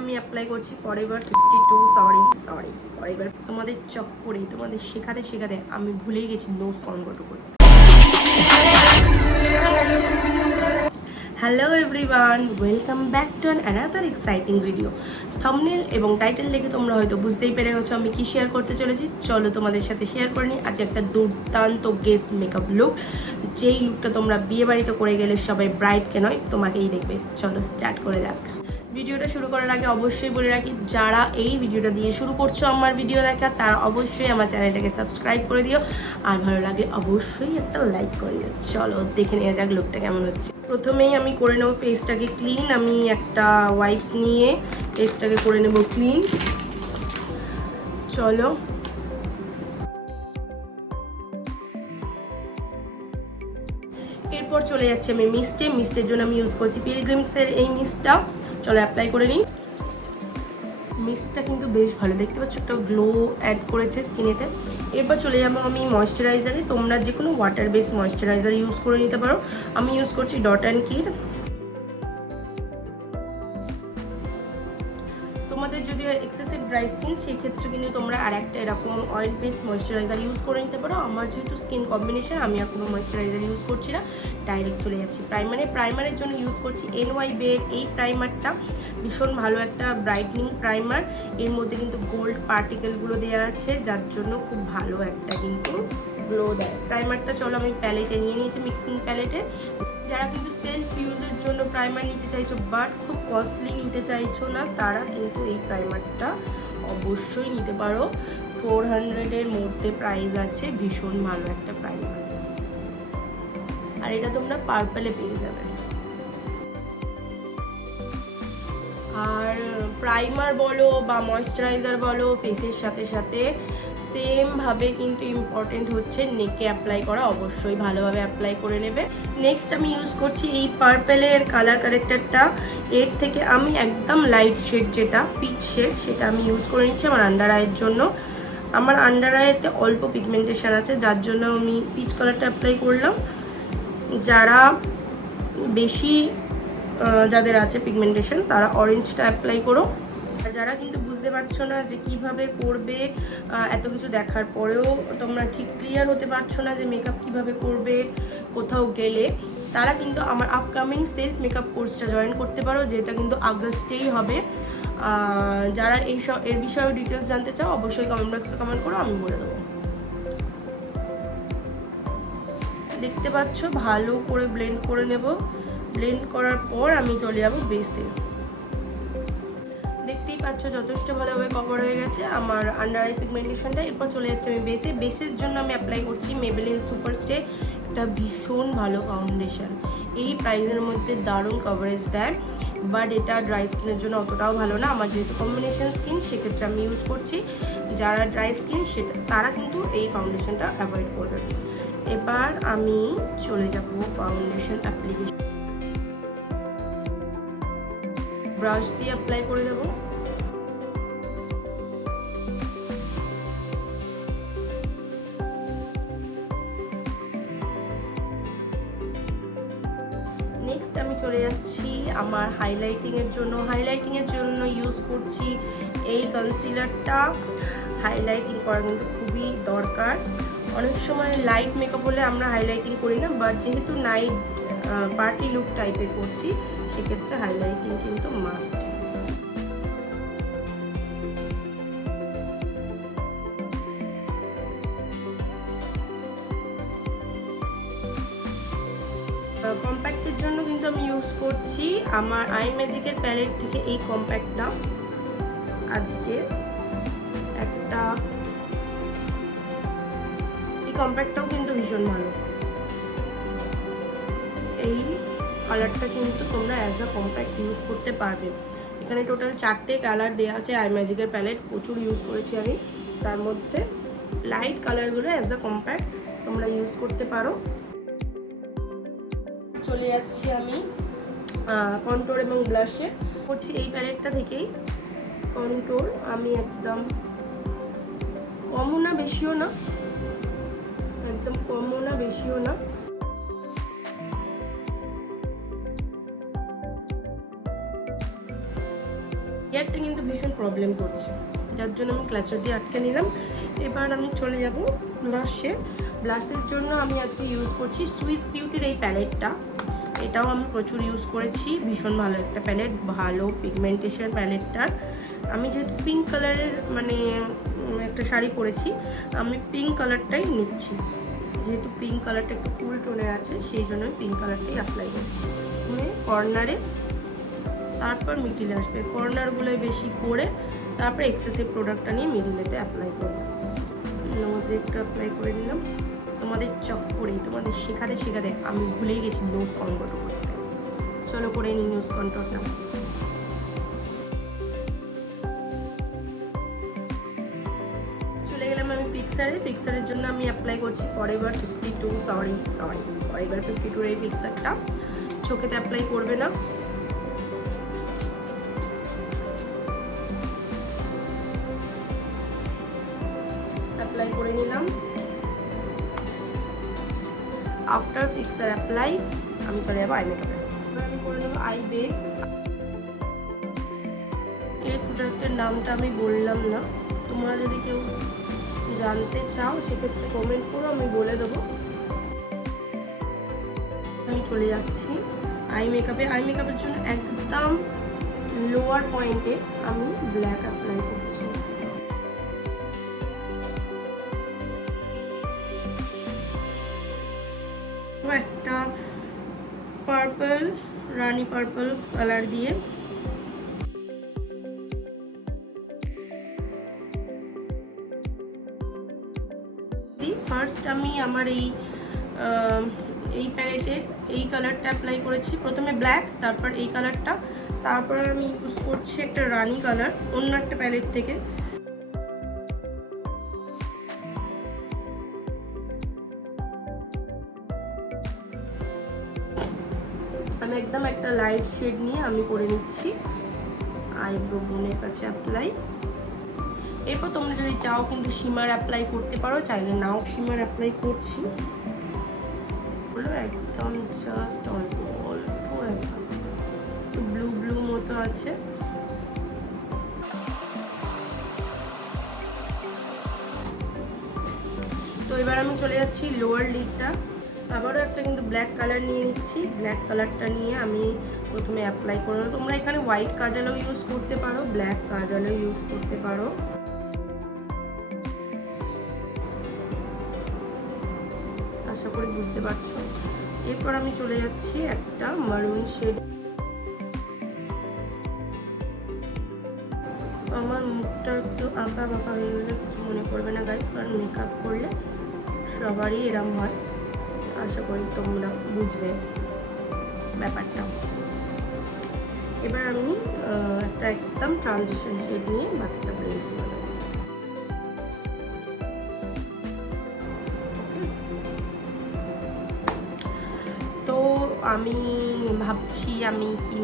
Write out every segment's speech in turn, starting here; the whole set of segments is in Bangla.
আমি অ্যাপ্লাই করছি ফরএভার 52 ফরএভার। তোমাদের চক্করে তোমাদের শেখাতে আমি ভুলেই গেছি নোজ কনভার্ট করতে। Hello everyone, welcome back to another exciting video. Thumbnail এবং টাইটেল দেখে তোমরা হয়তো বুঝতেই পেরে গেছো আমি কি শেয়ার করতে চলেছি। চলো তোমাদের সাথে শেয়ার করে নিই আজ একটা দুর্দান্ত গেস্ট মেকআপ লুক, যেই লুকটা তোমরা বিয়ে বাড়িতে করে গেলে সবাই ব্রাইডকে নয় তোমাকেই দেখবে। চলো স্টার্ট করে যাক। ভিডিওটা শুরু করার আগে অবশ্যই বলে রাখি, যারা এই ভিডিওটা দিয়ে শুরু করছো আমার ভিডিও দেখা, তারা অবশ্যই আমার চ্যানেলটাকে সাবস্ক্রাইব করে দিও, আর ভালো লাগলে অবশ্যই একটা লাইক করে দিও। চলো দেখে নেওয়া যাক লুকটা কেমন হচ্ছে। প্রথমেই আমি করে নেব ফেসটাকে ক্লিন। আমি একটা ওয়াইপস নিয়ে ফেসটাকে করে নেব ক্লিন। চলো এরপর চলে যাচ্ছে আমি মিস্টের জন্য আমি ইউজ করছি পিলগ্রিমসের এই মিস্টটা। চলো অ্যাপ্লাই করে নিই। মিস্টটা কিন্তু বেশ ভালো, দেখতে পাচ্ছ একটা গ্লো অ্যাড করেছে স্কিনেতে। এরপর চলে যাবো আমি ময়েশ্চারাইজারে। তোমরা যে কোনো ওয়াটার বেস ময়েশ্চারাইজার ইউজ করে নিতে পারো। আমি ইউজ করছি ডট অ্যান্ড কির। তোমাদের যদি এক্সেসিভ ড্রাই স্কিন, সেক্ষেত্রে কিন্তু তোমরা আর একটা এরকম অয়েল বেস ময়েশ্চারাইজার ইউজ করে নিতে পারো। আমার যেহেতু স্কিন কম্বিনেশন, আমি আর কোনো ময়েশ্চারাইজার ইউজ করছি না, ডাইরেক্ট চলে যাচ্ছি প্রাইমারের জন্য ইউজ করছি NYB এর এই প্রাইমারটা। ভীষণ ভালো একটা ব্রাইটনিং প্রাইমার। এর মধ্যে কিন্তু গোল্ড পার্টিকেলগুলো দেওয়া আছে, যার জন্য খুব ভালো একটা কিন্তু গ্লো দেয় প্রাইমারটা। চলো আমি প্যালেটে নিয়ে নিয়েছি, মিক্সিং প্যালেটে। যারা কিন্তু সেলফ ইউজের জন্য প্রাইমার নিতে চাইছো বাট খুব কস্টলি নিতে চাইছো না, তারা কিন্তু এই প্রাইমারটা অবশ্যই নিতে পারো। 400-এর মধ্যে প্রাইস আছে। ভীষণ ভালো একটা প্রাইমার, আর এটা তোমরা পার্পলে পেয়ে যাবে। আর প্রাইমার বলো বা ময়েশ্চারাইজার বলো, ফেসের সাথে সাথে সেমভাবে কিন্তু ইম্পর্টেন্ট হচ্ছে নেকে অ্যাপ্লাই করা। অবশ্যই ভালোভাবে অ্যাপ্লাই করে নেবে। নেক্সট আমি ইউজ করছি এই পার্পেলের কালার কারেক্টারটা। এর থেকে আমি একদম লাইট শেড, যেটা পিচ শেড, সেটা আমি ইউজ করে নিচ্ছি আমার আন্ডার আইয়ের জন্য। আমার আন্ডার আইতে অল্প পিগমেন্টেশন আছে, যার জন্য আমি পিচ কালারটা অ্যাপ্লাই করলাম। যারা বেশি যাদের আছে পিগমেন্টেশন, তারা অরেঞ্জটা অ্যাপ্লাই করো। আর যারা কিন্তু বুঝতে পারছো না যে কিভাবে করবে, এত কিছু দেখার পরেও তোমরা ঠিক ক্লিয়ার হতে পারছো না যে মেকআপ কিভাবে করবে কোথাও গেলে, তারা কিন্তু আমার আপকামিং সেলফ মেকআপ কোর্সটা জয়েন করতে পারো, যেটা কিন্তু আগস্টেই হবে। যারা এর বিষয়ে ডিটেলস জানতে চাও অবশ্যই কমেন্ট বক্সে কমেন্ট করো, আমি বলে দেবো। দেখতে পাচ্ছ ভালো করে ব্লেন্ড করে নেব। ব্লেন্ড করার পর আমি চলে যাবো বেসে। দেখতেই পাচ্ছ যথেষ্ট ভালোভাবে কভার হয়ে গেছে আমার আন্ডার আই পিগমেন্টেশনটা। এরপর চলে যাচ্ছে আমি বেসে। বেসের জন্য আমি অ্যাপ্লাই করছি মেবেলিন সুপারস্টে। একটা ভীষণ ভালো ফাউন্ডেশন, এই প্রাইসের মধ্যে দারুণ কভারেজ দেয়, বাট এটা ড্রাই স্কিনের জন্য অতটাও ভালো না। আমার যেহেতু কম্বিনেশন স্কিন, সেক্ষেত্রে আমি ইউজ করছি। যারা ড্রাই স্কিন তারা কিন্তু এই ফাউন্ডেশনটা অ্যাভয়েড করবে। এবার আমি চলে যাব ফাউন্ডেশন অ্যাপ্লিকেশন। ব্রাশ দিয়ে অ্যাপ্লাই করে দেবো। নেক্সট আমি চলে যাচ্ছি আমার হাইলাইটিংয়ের জন্য ইউজ করছি এই কনসিলারটা। হাইলাইটিং করা কিন্তু খুবই দরকার। অনেক সময় লাইট মেকআপ হলে আমরা হাইলাইটিং করি না, বাট যেহেতু নাইট পার্টি লুক টাইপের করছি, সেক্ষেত্রে হাইলাইটিং কিন্তু মাস্ট। কম্প্যাক্টের জন্য কিন্তু আমি ইউজ করছি আমার আই ম্যাজিকের প্যালেট থেকে এই কম্প্যাক্টটা। আজকে একটা এই কম্প্যাক্টটাও কিন্তু ভীষণ ভালো। এই কালারটা কিন্তু তোমরা অ্যাজ আ কম্প্যাক্ট ইউজ করতে পারবে। এখানে টোটাল 4টে কালার দেওয়া আছে। আই ম্যাজিকের প্যালেট প্রচুর ইউজ করেছি আমি, তার মধ্যে লাইট কালারগুলো অ্যাজ আ কম্প্যাক্ট তোমরা ইউজ করতে পারো। চলে যাচ্ছি আমি কন্ট্রোর এবং ব্লাশে করছি এই প্যালেটটা থেকেই। কন্ট্রোর আমি একদম কমও না বেশিও না, একদম কমও না বেশিও না। গিয়ারটা কিন্তু ভীষণ প্রবলেম করছে, যার জন্য আমি ক্লাচার দিয়ে আটকে নিলাম। এবার আমি চলে যাব ব্লাশে। ব্লাশের জন্য আমি আজকে ইউজ করছি সুইস বিউটির এই প্যালেটটা। এটাও আমি প্রচুর ইউজ করেছি, ভীষণ ভালো একটা প্যালেট, ভালো পিগমেন্টেশন প্যালেটটার। আমি যেহেতু পিঙ্ক কালারের মানে একটা শাড়ি পরেছি, আমি পিঙ্ক কালারটাই নিচ্ছি, যেহেতু পিঙ্ক কালারটা একটু কুল টোনের আছে, সেই জন্য পিঙ্ক কালারটাই অ্যাপ্লাই করছি। কর্নারে, তারপর মিডিলে আসবে, কর্নারগুলোই বেশি করে তারপর এক্সেসিভ প্রোডাক্টটা নিয়ে মিডিলেতে অ্যাপ্লাই করব। নোজে একটু অ্যাপ্লাই করে দিলাম। তোমাদের চক্করেই, তোমাদের শেখাতে শেখাতে আমি ভুলেই গেছি নোজ কন্ট্রোল করতে। চলো করে নিই নোজ কন্ট্রোলটা। চলে গেলাম আমি ফিক্সারে। ফিক্সারের জন্য আমি অ্যাপ্লাই করছি ফরএভার 52, সরি ফরএভার 52 এই ফিক্সারটা। চোখেতে অ্যাপ্লাই করবে না, অ্যাপ্লাই করে নিলাম। আফটার ফিক্সার অ্যাপ্লাই আমি চলে যাবো আই মেকআপে। আমি করে নেবো আই বেস। এই প্রোডাক্টের নামটা আমি বললাম না, তোমরা যদি কেউ জানতে চাও সেক্ষেত্রে কমেন্ট করো, আমি বলে দেবো। আমি চলে যাচ্ছি আই মেকআপে। আই মেকআপের জন্য একদম লোয়ার পয়েন্টে আমি ব্ল্যাক অ্যাপ্লাই করছি। একটা পার্পল, রানী পার্পল কালার দিয়ে ফার্স্ট আমি আমার এই প্যালেটের এই কালারটা অ্যাপ্লাই করেছি। প্রথমে ব্ল্যাক, তারপর এই কালারটা, তারপর আমি ইউজ করছি একটা রানী কালার অন্য একটা প্যালেট থেকে। আমি একদম একটা লাইট শেড নিয়ে আমি করে নিচ্ছি আইব্রো বোনের কাছে অ্যাপ্লাই। এরপর তোমরা যদি চাও কিন্তু শিমার অ্যাপ্লাই করতে পারো, চাইলে নাও শিমার অ্যাপ্লাই করছি। একদম জাস্ট অল্প অল্প একটু ব্লু ব্লু মতো আছে। তো এবার আমি চলে যাচ্ছি লোয়ার লিডটা। আবারও একটা কিন্তু ব্ল্যাক কালার নিয়ে নিচ্ছি। ব্ল্যাক কালারটা নিয়ে আমি প্রথমে অ্যাপ্লাই করবো। তোমরা এখানে হোয়াইট কাজলও ইউজ করতে পারো, ব্ল্যাক কাজলও ইউজ করতে পারো। আশা করি বুঝতে পারছো। এরপর আমি চলে যাচ্ছি একটা মারুন শেড। আমার মুখটা একটু আঁকা বাঁকা হয়ে গেলে কিছু মনে করবে না গাইস, কারণ মেকআপ করলে সবারই এরম হয়। আশা করি তোমরা বুঝবে ব্যাপারটা। এবার আমি একটা একদম ট্রানজিশন শেড নিয়ে বাকিটা ব্লেন্ড করে দেবো। তো আমি ভাবছি আমি কি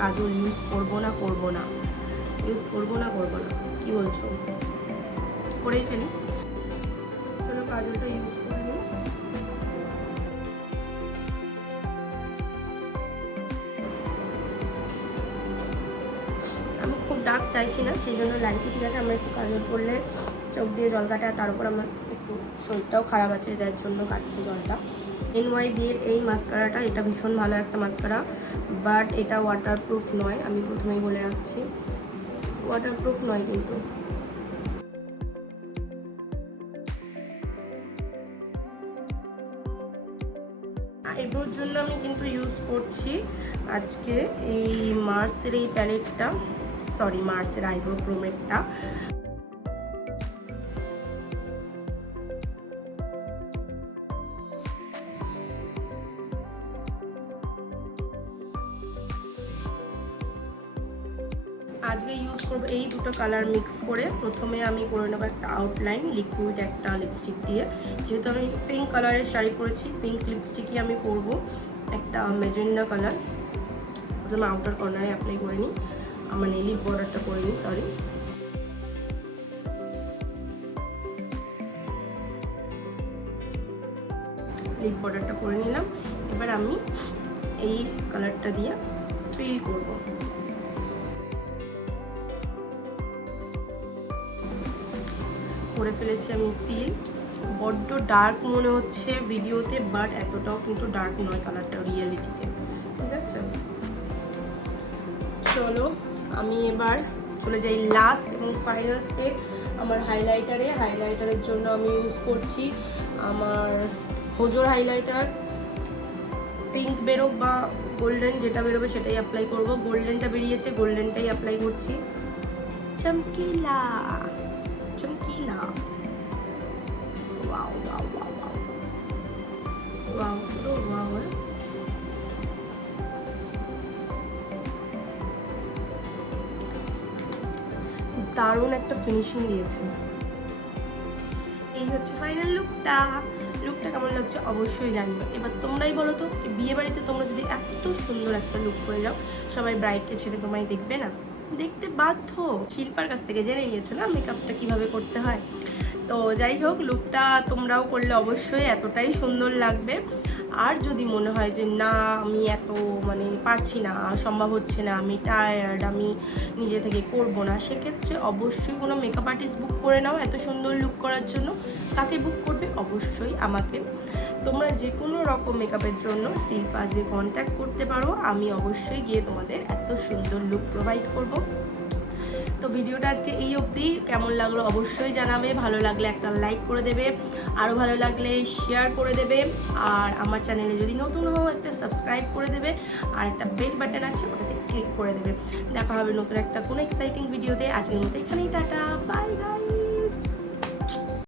কাজল ইউজ করবো না কি বলছো? করেই ফেলি। চলো কাজলটা ইউজ করে নিই। আমি খুব ডার্ক চাইছি না, সেই জন্য লাইটই ঠিক আছে। আমার একটু কাজল করলে চোখ দিয়ে জল কাটে, আর তার উপর আমার একটু শরীরটাও খারাপ আছে, যার জন্য কাটছে জলটা। NYB এর এই মাস্কারাটা, এটা ভীষণ ভালো একটা মাস্কারা, বাট এটা ওয়াটারপ্রুফ নয়, আমি প্রথমেই বলে রাখছি। ওয়াটারপ্রুফ নয় কিন্তু। আইব্রোর জন্য আমি কিন্তু ইউজ করছি আজকে এই মার্সের এই প্যালেটটা, মার্সের আইব্রো প্রোমেটটা। আজকে ইউজ করবো এই দুটো কালার মিক্স করে। প্রথমে আমি করে নেবো একটা আউটলাইন লিকুইড একটা লিপস্টিক দিয়ে। যেহেতু আমি পিঙ্ক কালারের শাড়ি পরেছি, পিঙ্ক লিপস্টিকই আমি পরবো, একটা ম্যাজেন্ডা কালার। প্রথমে আউটার কর্নারে অ্যাপ্লাই করে নিই, মানে লিপ বর্ডারটা করে নিই, লিপ বর্ডারটা করে নিলাম। এবার আমি এই কালারটা দিয়ে ফিল করব। করে ফেলেছি আমি ফিল। বড্ড ডার্ক মনে হচ্ছে ভিডিওতে, বাট এতটাও কিন্তু ডার্ক নয় কালারটা রিয়েলিটিতে, ঠিক আছে। চলো আমি এবার চলে যাই লাস্ট এবং ফাইনাল স্টেপ আমার হাইলাইটারের জন্য আমি ইউজ করছি আমার হোজোর হাইলাইটার। পিঙ্ক বেরোক বা গোল্ডেন যেটা বেরোবে সেটাই অ্যাপ্লাই করব। গোল্ডেনটা বেরিয়েছে, গোল্ডেনটাই অ্যাপ্লাই করছি। চমকিলা চমকিলা, wow wow wow wow wow, পুরো ওয়াও। দারুণ একটা ফিনিশিং দিয়েছে। এই হচ্ছে ফাইনাল লুকটা। লুকটা কেমন লাগছে অবশ্যই জানিও। এবার তোমরাই বলো তো, বিয়ে বাড়িতে তোমরা যদি এত সুন্দর একটা লুক করে যাও, সবাই ব্রাইডকে ছেড়ে তোমায় দেখবে না? দেখতে বাধ্য। শিল্পার কাছ থেকে জেনে নিয়েছো না মেকআপটা কিভাবে করতে হয়। তো যাই হোক, লুকটা তোমরাও করলে অবশ্যই এতটাই সুন্দর লাগবে। আর যদি মনে হয় যে না আমি এত মানে পারছি না, সম্ভব হচ্ছে না, আমি টায়ার্ড, আমি নিজে থেকে করব না, সেক্ষেত্রে অবশ্যই কোনো মেকআপ আর্টিস্ট বুক করে নাও এত সুন্দর লুক করার জন্য। কাকে বুক করবে? অবশ্যই আমাকে। তোমরা যে কোনো রকম মেকআপের জন্য শিল্পাসে কন্ট্যাক্ট করতে পারো, আমি অবশ্যই গিয়ে তোমাদের এত সুন্দর লুক প্রোভাইড করব। তো ভিডিওটা আজকে এই অবধি। কেমন লাগলো অবশ্যই জানাবে। ভালো লাগলে একটা লাইক করে দেবে, আরও ভালো লাগলে শেয়ার করে দেবে, আর আমার চ্যানেলে যদি নতুন হও একটা সাবস্ক্রাইব করে দেবে, আর একটা বেল বাটন আছে ওটাতে ক্লিক করে দেবে। দেখা হবে নতুন একটা কোনো এক্সাইটিং ভিডিওতে। আজকের মতো এখানেই টাটা, বাই।